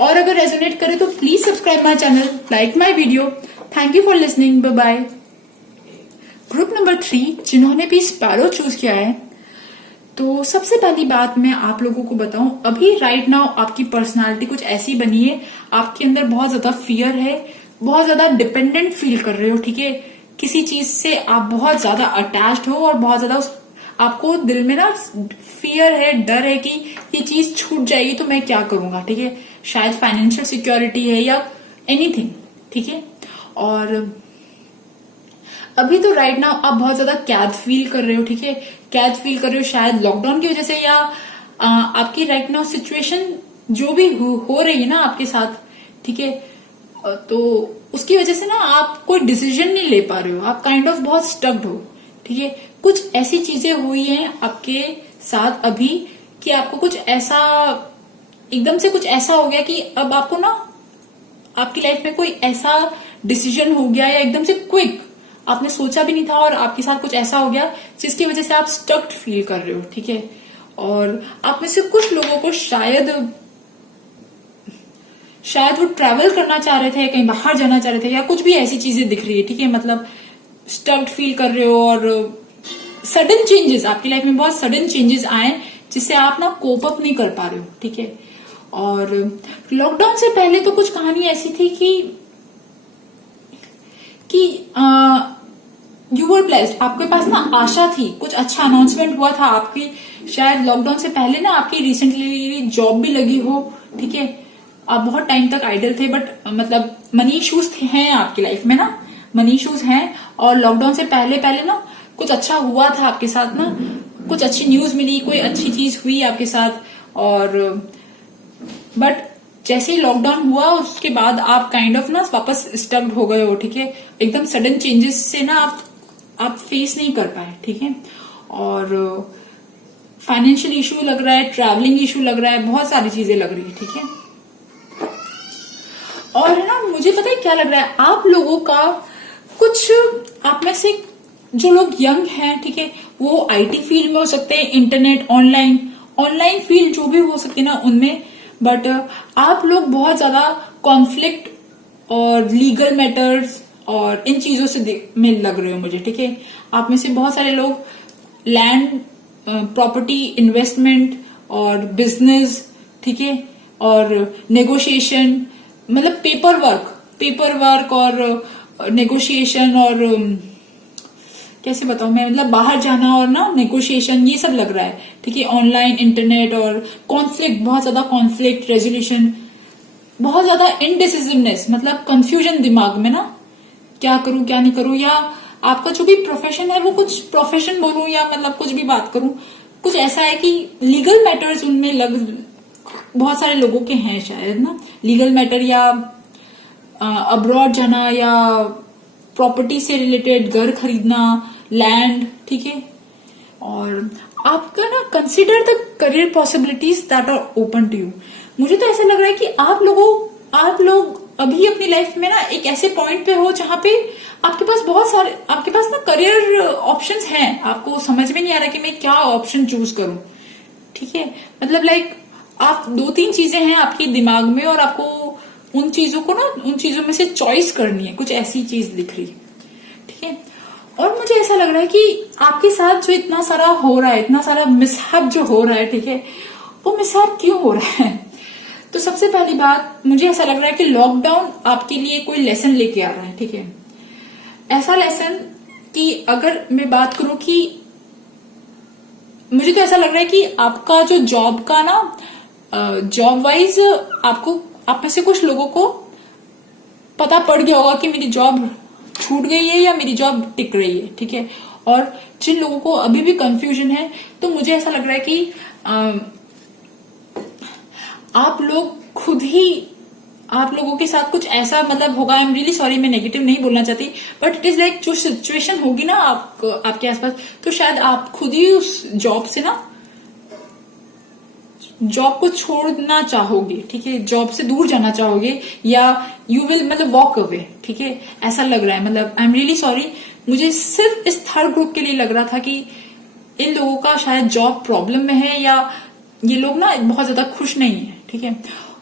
और अगर रेजोनेट करे तो please subscribe my channel, like my video. Thank you for listening. Bye bye. Group number 3 जिन्होंने भी स्पैरो चूज किया है, तो सबसे पहली बात मैं आप लोगों को बताऊं, अभी राइट नाउ आपकी पर्सनालिटी कुछ ऐसी बनी है, आपके अंदर बहुत ज्यादा फियर है, बहुत ज्यादा डिपेंडेंट फील कर रहे हो. ठीक है, किसी चीज से आप बहुत ज्यादा अटैच्ड हो और बहुत ज्यादा आपको दिल में ना फियर है, डर है कि ये चीज छूट जाएगी तो मैं क्या करूंगा. ठीक है, शायद फाइनेंशियल सिक्योरिटी है या एनीथिंग. ठीक है, और अभी तो राइट नाउ आप बहुत ज्यादा कैद फील कर रहे हो. ठीक है, कैद फील कर रहे हो शायद लॉकडाउन की वजह से, या आपकी राइट नाउ सिचुएशन जो भी हो रही है ना आपके साथ. ठीक है, तो उसकी वजह से ना आप कोई डिसीजन नहीं ले पा रहे हो, आप काइंड ऑफ बहुत स्टक्ड हो. ठीक है, कुछ ऐसी चीजें हुई हैं आपके साथ अभी कि आपको कुछ ऐसा एकदम से कुछ ऐसा हो गया कि अब आपको ना आपकी लाइफ में कोई ऐसा डिसीजन हो गया, या एकदम से क्विक आपने सोचा भी नहीं था और आपके साथ कुछ ऐसा हो गया जिसकी वजह से आप स्टक्ड फील कर रहे हो. ठीक है, और आप में से कुछ लोगों को शायद वो ट्रैवल करना चाह रहे थे, कहीं बाहर जाना चाह रहे थे, या कुछ भी ऐसी चीजें दिख रही है. ठीक है, मतलब स्टक्ड फील कर रहे हो और सडन चेंजेस आपकी लाइफ में, बहुत सडन चेंजेस आए जिससे आप ना कोप अप नहीं कर पा रहे हो. ठीक है, और लॉकडाउन से पहले तो कुछ कहानी ऐसी थी कि यू वर ब्लेस्ड, आपके पास ना आशा थी, कुछ अच्छा अनाउंसमेंट हुआ था आपकी, शायद लॉकडाउन से पहले ना आपकी रिसेंटली जॉब भी लगी हो. ठीक है, आप बहुत टाइम तक आइडल थे, बट मतलब मनी इश्यूज हैं आपकी लाइफ में ना, मनी इश्यूज हैं, और लॉकडाउन से पहले ना कुछ अच्छा हुआ था आपके साथ ना, कुछ अच्छी न्यूज मिली, कोई अच्छी चीज हुई आपके साथ. और बट जैसे ही लॉकडाउन हुआ उसके बाद आप काइंड ऑफ ना वापस स्टक्ड हो गए हो. ठीक है, एकदम सडन चेंजेस से ना आप फेस नहीं कर पाए. ठीक है, और फाइनेंशियल इशू लग रहा है, ट्रैवलिंग इशू लग रहा है, बहुत सारी चीजें लग रही है. ठीक है, और है ना मुझे पता है क्या लग रहा है, आप लोगों का कुछ आप में से जो लोग यंग हैं, ठीक है, वो आईटी फील्ड में हो सकते हैं, इंटरनेट, ऑनलाइन फील्ड जो भी हो सकती है ना उनमें, बट आप लोग बहुत ज्यादा कॉन्फ्लिक्ट और लीगल मैटर्स और इन चीजों से में लग रहे हो मुझे. ठीक है, आप में से बहुत सारे लोग लैंड, प्रॉपर्टी, इन्वेस्टमेंट और बिजनेस, ठीक है, और नेगोशिएशन, मतलब पेपर वर्क और नेगोशिएशन और कैसे बताऊं मैं, मतलब बाहर जाना और ना नेगोशिएशन, ये सब लग रहा है। ठीक है, ऑनलाइन, इंटरनेट और कॉन्फ्लिक्ट, बहुत ज्यादा कॉन्फ्लिक्ट रेजोल्यूशन, बहुत ज्यादा इनडिसिसिवनेस, मतलब कंफ्यूजन दिमाग में ना, क्या करूं क्या नहीं करूं, या आपका जो भी प्रोफेशन है वो कुछ प्रोफेशन बोलूं या मतलब कुछ भी बात करूं, कुछ ऐसा है कि लीगल मैटर्स उनमें बहुत सारे लोगों के हैं शायद ना, लीगल मैटर या अब्रॉड जाना या प्रॉपर्टी से रिलेटेड घर खरीदना, लैंड। ठीक है, और आपका ना consider the career possibilities that are open to you. मुझे तो ऐसा लग रहा है कि आप लोग अभी अपनी लाइफ में ना एक ऐसे पॉइंट पे हो जहां पे आपके पास ना करियर ऑप्शंस हैं। आपको समझ में नहीं आ रहा कि मैं क्या ऑप्शन चूज करूं। ठीक है, मतलब लाइक आप 2-3 चीजें हैं आपके दिमाग में और आपको उन चीजों में से चॉइस करनी है, कुछ ऐसी चीज दिख रही है। ठीक है, और मुझे ऐसा लग रहा है कि आपके साथ जो इतना सारा हो रहा है, इतना सारा मिसहैप जो हो रहा है, ठीक है, वो मिसहैप क्यों हो रहा है? तो सबसे पहली बात, मुझे ऐसा लग रहा है कि लॉकडाउन आपके लिए कोई लेसन लेके आ रहा है। ठीक है, ऐसा लेसन कि अगर मैं बात करूं कि मुझे तो ऐसा लग रहा है कि आपका जो जॉब का ना, जॉब वाइज आप में से कुछ लोगों को पता पड़ गया होगा कि मेरी जॉब छूट गई है या मेरी जॉब टिक रही है। ठीक है, और जिन लोगों को अभी भी कंफ्यूजन है, तो मुझे ऐसा लग रहा है कि आप लोगों के साथ कुछ ऐसा मतलब होगा। आई एम रियली सॉरी, मैं नेगेटिव नहीं बोलना चाहती, बट इट इज लाइक जो सिचुएशन होगी ना आपके आसपास, तो शायद आप खुद ही उस जॉब को छोड़ना चाहोगे। ठीक है, जॉब से दूर जाना चाहोगे, या यू विल मतलब वॉक अवे। ठीक है, ऐसा लग रहा है। मतलब आई एम रियली सॉरी, मुझे सिर्फ इस थर्ड ग्रुप के लिए लग रहा था कि इन लोगों का शायद जॉब प्रॉब्लम में है, या ये लोग ना बहुत ज्यादा खुश नहीं है। ठीक है,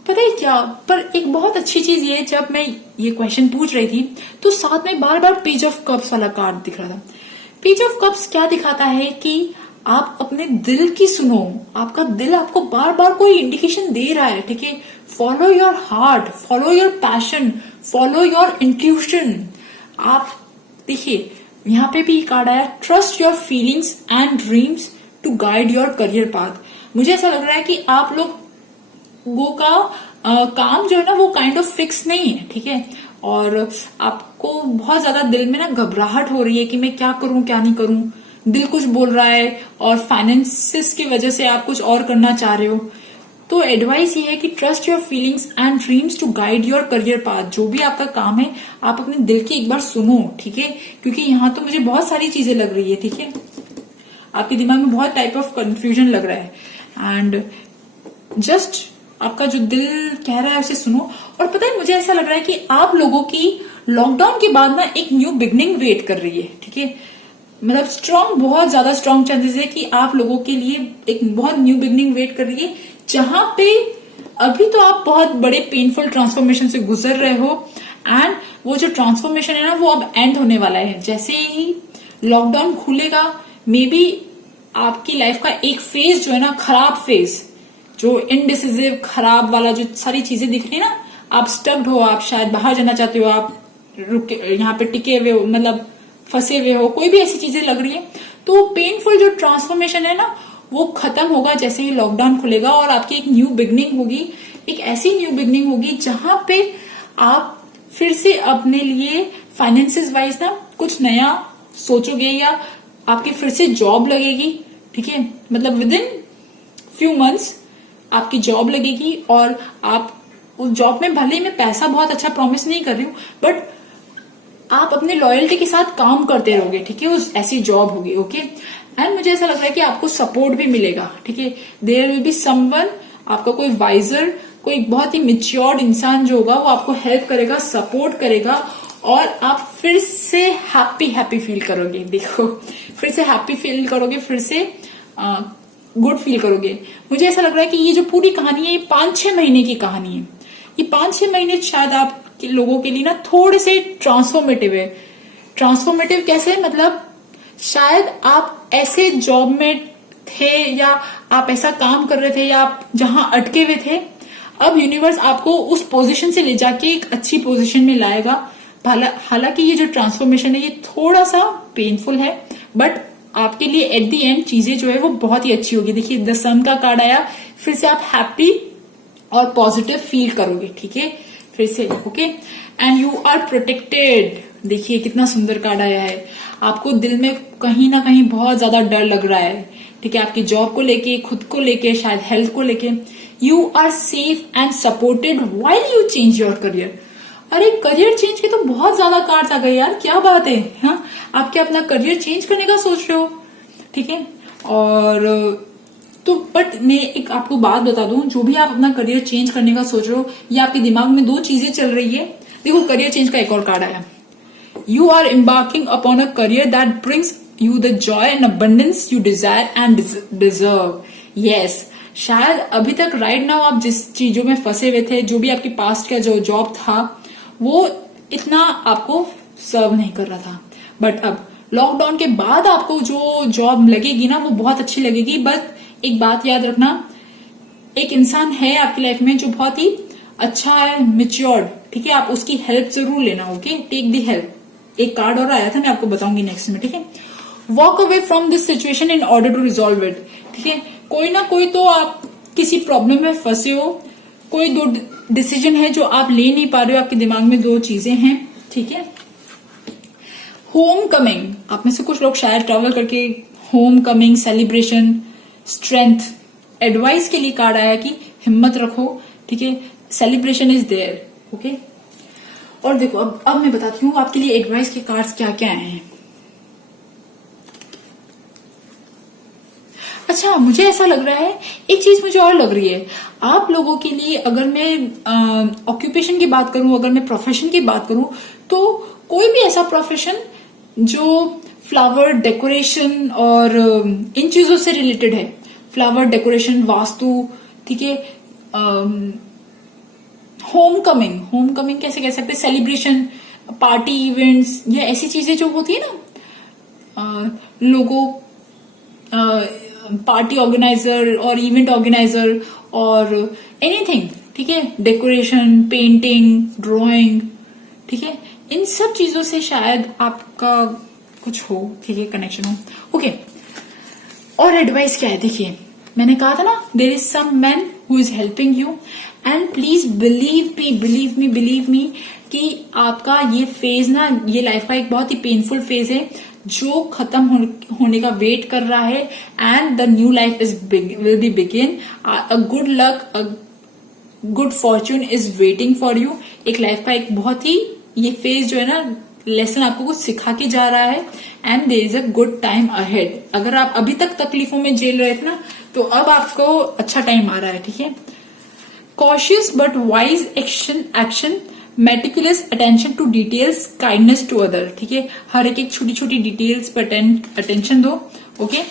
पता है क्या, पर एक बहुत अच्छी चीज ये, जब मैं ये क्वेश्चन पूछ रही थी तो साथ में बार बार पेज ऑफ कप्स वाला कार्ड दिख रहा था। पेज ऑफ कप्स क्या दिखाता है कि आप अपने दिल की सुनो। आपका दिल आपको बार बार कोई इंडिकेशन दे रहा है। ठीक है, follow your heart, follow your passion, follow your intuition. आप देखिए, यहाँ पे भी कार्ड आया, trust your feelings and dreams to guide your career path. मुझे ऐसा लग रहा है कि आप लोगों का काम जो है ना वो काइंड ऑफ फिक्स नहीं है। ठीक है, और आपको बहुत ज्यादा दिल में ना घबराहट हो रही है कि मैं क्या करूं क्या नहीं करूं। दिल कुछ बोल रहा है और फाइनेंसिस की वजह से आप कुछ और करना चाह रहे हो। तो एडवाइस ये है कि trust your feelings and dreams to guide your career path. जो भी आपका काम है, आप अपने दिल की एक बार सुनो। ठीक है, क्योंकि यहाँ तो मुझे बहुत सारी चीजें लग रही है। ठीक है, आपके दिमाग में बहुत टाइप ऑफ कंफ्यूजन लग रहा है, एंड जस्ट आपका जो दिल कह रहा है उसे सुनो। और पता है, मुझे ऐसा लग रहा है कि आप लोगों की लॉकडाउन के बाद ना एक न्यू बिगनिंग वेट कर रही है। ठीक है, मतलब बहुत ज्यादा स्ट्रॉन्ग चांसेस है कि आप लोगों के लिए एक बहुत न्यू बिगनिंग वेट कर रही है, जहां पे अभी तो आप बहुत बड़े पेनफुल ट्रांसफॉर्मेशन से गुजर रहे हो, एंड वो जो ट्रांसफॉर्मेशन है ना वो अब एंड होने वाला है। जैसे ही लॉकडाउन खुलेगा, मे बी आपकी लाइफ का एक फेज जो है ना, खराब फेज, जो इनडिसिसिव खराब वाला, जो सारी चीजें दिख रही है ना, आप स्टक्ड हो, आप शायद बाहर जाना चाहते हो, आप यहाँ पे टिके हुए हो, मतलब फंसे हुए हो, कोई भी ऐसी चीजें लग रही है, तो पेनफुल जो ट्रांसफॉर्मेशन है ना वो खत्म होगा जैसे ही लॉकडाउन खुलेगा, और आपकी एक न्यू बिगनिंग होगी। एक ऐसी न्यू बिगनिंग होगी जहां पे आप फिर से अपने लिए फाइनेंसिस वाइज ना कुछ नया सोचोगे, या आपकी फिर से जॉब लगेगी। ठीक है, मतलब विद इन फ्यू मंथ्स आपकी जॉब लगेगी, और आप उस जॉब में, भले ही मैं पैसा बहुत अच्छा प्रॉमिस नहीं कर रही हूँ, बट आप अपने लॉयल्टी के साथ काम करते रहोगे। ठीक है, उस ऐसी जॉब होगी। ओके, एंड मुझे ऐसा लग रहा है कि आपको सपोर्ट भी मिलेगा। ठीक है, देयर विल बी समवन, आपका कोई वाइजर, कोई बहुत ही मेच्योर्ड इंसान जो होगा वो आपको हेल्प करेगा, सपोर्ट करेगा, और आप फिर से हैप्पी फील करोगे। देखो, फिर से हैप्पी फील करोगे, फिर से गुड फील करोगे। मुझे ऐसा लग रहा है कि ये जो पूरी कहानी है, ये 5-6 महीने की कहानी है। ये 5-6 महीने शायद आप लोगों के लिए ना थोड़े से ट्रांसफॉर्मेटिव है। ट्रांसफॉर्मेटिव कैसे, मतलब शायद आप ऐसे जॉब में थे, या आप ऐसा काम कर रहे थे, या आप जहां अटके हुए थे, अब यूनिवर्स आपको उस पोजीशन से ले जाके एक अच्छी पोजीशन में लाएगा, हालांकि ये जो ट्रांसफॉर्मेशन है ये थोड़ा सा पेनफुल है, बट आपके लिए एट द एंड चीजें जो है वो बहुत ही अच्छी होगी। देखिए द सन का कार्ड आया, फिर से आप हैप्पी और पॉजिटिव फील करोगे, ठीक है, फिर से okay. And you are protected, देखिए कितना सुंदर कार्ड आया है। आपको दिल में कहीं ना कहीं बहुत ज्यादा डर लग रहा है, ठीक है, आपकी जॉब को लेके, खुद को लेके, शायद हेल्थ को लेके। You are safe and supported while you change your career. अरे करियर चेंज के तो बहुत ज्यादा कार्ड्स आ गए यार, क्या बात है। हाँ, आप क्या अपना करियर चेंज करने का सोच रहे हो, ठीक है। और तो बट मैं एक आपको बात बता दूं, जो भी आप अपना करियर चेंज करने का सोच रहे हो, ये आपके दिमाग में दो चीजें चल रही है। देखो करियर चेंज का एक और कार्ड आया, you are embarking upon a career that brings you the joy and abundance you desire and deserve. Yes, शायद अभी तक राइट नाउ आप जिस चीजों में फंसे हुए थे, जो भी आपके पास्ट का जो जॉब था वो इतना आपको सर्व नहीं कर रहा था, बट अब लॉकडाउन के बाद आपको जो जॉब लगेगी ना वो बहुत अच्छी लगेगी। बस एक बात याद रखना, एक इंसान है आपकी लाइफ में जो बहुत ही अच्छा है, मिच्योर्ड, ठीक है, आप उसकी हेल्प जरूर लेना, ओके, टेक दी हेल्प। एक कार्ड और आया था, मैं आपको बताऊंगी नेक्स्ट में, ठीक है। Walk away from this situation in order to resolve it, ठीक है। कोई ना कोई तो आप किसी प्रॉब्लम में फंसे हो, कोई दो डिसीजन है जो आप ले नहीं पा रहे हो, आपके दिमाग में दो चीजें हैं, ठीक है। होम कमिंग, आप में से कुछ लोग शायद ट्रैवल करके home coming, celebration, strength. Advice के लिए कार्ड आया कि हिम्मत रखो, ठीक है, सेलिब्रेशन इज देयर, ओके। और देखो अब मैं बताती हूँ आपके लिए एडवाइस के कार्ड्स क्या क्या आए हैं। अच्छा, मुझे ऐसा लग रहा है, एक चीज मुझे और लग रही है, आप लोगों के लिए अगर मैं ऑक्यूपेशन की बात करूं, अगर मैं प्रोफेशन की बात करूं, तो कोई भी ऐसा प्रोफेशन जो फ्लावर डेकोरेशन और इन चीजों से रिलेटेड है, फ्लावर डेकोरेशन, वास्तु, ठीक है, होम कमिंग कैसे कह सकते, सेलिब्रेशन, पार्टी इवेंट्स, या ऐसी चीजें जो होती है ना, लोगों पार्टी ऑर्गेनाइजर और इवेंट ऑर्गेनाइजर और एनीथिंग, ठीक है, डेकोरेशन, पेंटिंग, ड्राइंग, ठीक है, इन सब चीजों से शायद आपका कुछ हो, ठीक है, कनेक्शन हो, ओके। और एडवाइस क्या है, देखिए मैंने कहा था ना, there is some man who is helping you and please believe me कि आपका ये फेज ना, ये लाइफ का एक बहुत ही पेनफुल फेज है जो खत्म होने का वेट कर रहा है, and the new life will be begin. A good luck, a good Fortune is waiting for you. एक लाइफ का एक बहुत ही, ये फेज जो है ना, लेसन आपको कुछ सिखा के जा रहा है, and there is a good time ahead. अगर आप अभी तक तकलीफों में झेल रहे थे ना, तो अब आपको अच्छा टाइम आ रहा है, ठीक है। Cautious but wise action, meticulous attention to details, kindness to other, ठीक है, हर एक छोटी छोटी डिटेल्स पर अटेंशन दो, okay.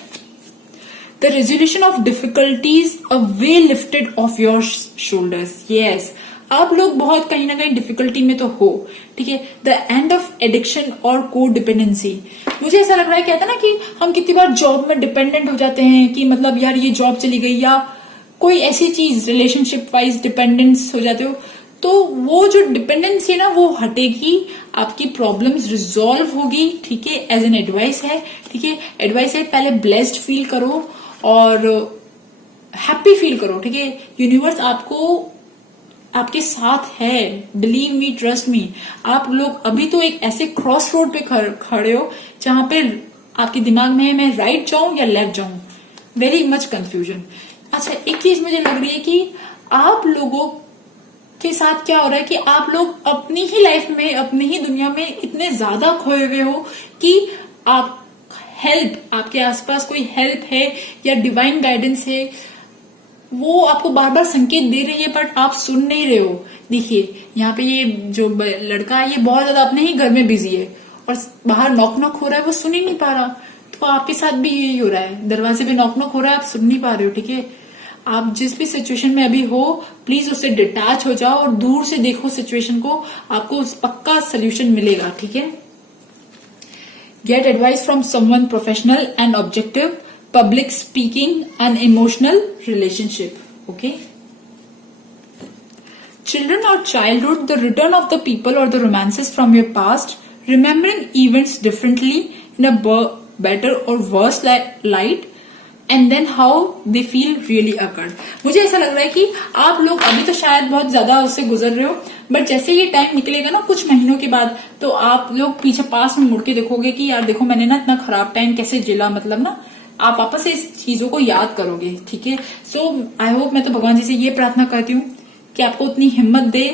The resolution of difficulties, a way lifted of your shoulders. Yes, आप लोग बहुत कहीं ना कहीं डिफिकल्टी में तो हो, ठीक है। द एंड ऑफ एडिक्शन और को डिपेंडेंसी, मुझे ऐसा लग रहा है, कहता है ना कि हम कितनी बार जॉब में डिपेंडेंट हो जाते हैं कि मतलब यार ये जॉब चली गई, या कोई ऐसी चीज रिलेशनशिप वाइज डिपेंडेंस हो जाते हो, तो वो जो डिपेंडेंसी है ना वो हटेगी, आपकी प्रॉब्लम्स रिजॉल्व होगी, ठीक है। एज एन एडवाइस है, ठीक है, एडवाइस है, पहले ब्लेस्ड फील करो और हैप्पी फील करो, ठीक है। यूनिवर्स आपके साथ है, बिलीव मी, ट्रस्ट मी। आप लोग अभी तो एक ऐसे क्रॉस रोड पे खड़े हो जहां पे आपके दिमाग में है मैं राइट जाऊं या लेफ्ट जाऊं, वेरी मच कंफ्यूजन। अच्छा, एक चीज मुझे लग रही है कि आप लोगों के साथ क्या हो रहा है कि आप लोग अपनी ही लाइफ में, अपनी ही दुनिया में इतने ज्यादा खोए हुए हो कि आप हेल्प, आपके आसपास कोई हेल्प है या डिवाइन गाइडेंस है, वो आपको बार बार संकेत दे रही है, बट आप सुन नहीं रहे हो। देखिए यहाँ पे ये जो लड़का है, ये बहुत ज्यादा अपने ही घर में बिजी है और बाहर नॉक नॉक हो रहा है, वो सुन ही नहीं पा रहा। तो आपके साथ भी यही हो रहा है, दरवाजे पे नॉक नॉक हो रहा है, आप सुन नहीं पा रहे हो, ठीक है। आप जिस भी सिचुएशन में अभी हो, प्लीज उससे डिटैच हो जाओ और दूर से देखो सिचुएशन को, आपको पक्का सोल्यूशन मिलेगा, ठीक है। Get advice from someone professional and objective, public speaking and emotional relationship, okay. children or childhood, the return of the people or the romances from your past, remembering events differently in a better or worse light, and then how they feel really occurred. मुझे ऐसा लग रहा है कि आप लोग अभी तो शायद बहुत ज्यादा उससे गुजर रहे हो, बट जैसे ये टाइम निकलेगा ना कुछ महीनों के बाद, तो आप लोग पीछे पास में मुड़ के देखोगे कि यार देखो मैंने ना इतना खराब टाइम कैसे जिला, मतलब ना आप वापस से इस चीजों को याद करोगे. ठीक है, सो आई होप, मैं तो भगवान जी से ये प्रार्थना करती हूँ कि आपको उतनी हिम्मत दे,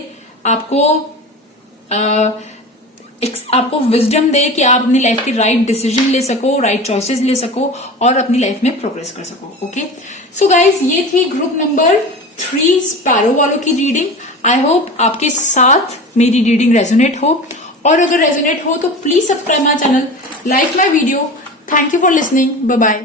आपको विजडम दे कि आप अपनी लाइफ के राइट डिसीजन ले सको, राइट चॉइसेस ले सको और अपनी लाइफ में प्रोग्रेस कर सको. ओके, सो गाइज, ये थी ग्रुप नंबर 3 स्पैरो वालों की रीडिंग. आई होप आपके साथ मेरी रीडिंग रेजोनेट हो, और अगर रेजोनेट हो तो please subscribe my channel, like my video. Thank you for listening. Bye bye.